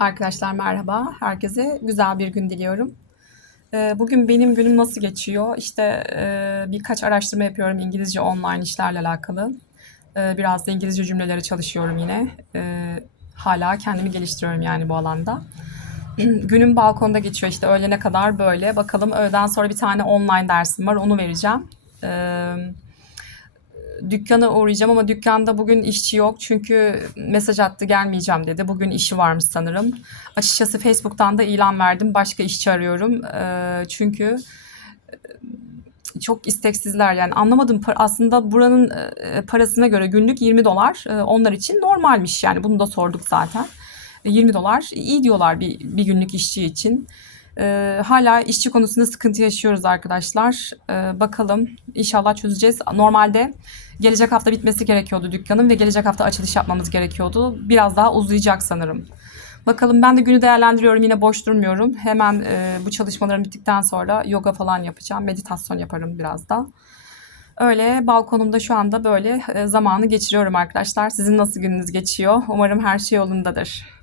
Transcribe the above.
Arkadaşlar merhaba. Herkese güzel bir gün diliyorum. Ee, Bugün benim günüm nasıl geçiyor? İşte e, birkaç araştırma yapıyorum İngilizce online işlerle alakalı. Ee, Biraz da İngilizce cümleleri çalışıyorum yine. Ee, Hala kendimi geliştiriyorum yani bu alanda. Günüm balkonda geçiyor işte öğlene kadar böyle. Bakalım öğleden sonra bir tane online dersim var onu vereceğim. Ee, dükkana uğrayacağım ama dükkanda bugün işçi yok. Çünkü mesaj attı gelmeyeceğim dedi. Bugün işi varmış sanırım. Açıkçası Facebook'tan da ilan verdim. Başka işçi arıyorum. Ee, çünkü çok isteksizler yani anlamadım aslında buranın e, parasına göre günlük 20 dolar e, onlar için normalmiş yani bunu da sorduk zaten. E, 20 dolar iyi diyorlar bir, bir günlük işçi için. E, hala işçi konusunda sıkıntı yaşıyoruz arkadaşlar. E, bakalım inşallah çözeceğiz. Normalde gelecek hafta bitmesi gerekiyordu dükkanın ve gelecek hafta açılış yapmamız gerekiyordu. Biraz daha uzayacak sanırım. Bakalım ben de günü değerlendiriyorum yine boş durmuyorum. Hemen e, bu çalışmalarım bittikten sonra yoga falan yapacağım. Meditasyon yaparım biraz da. Öyle balkonumda şu anda böyle e, zamanı geçiriyorum arkadaşlar. Sizin nasıl gününüz geçiyor? Umarım her şey yolundadır.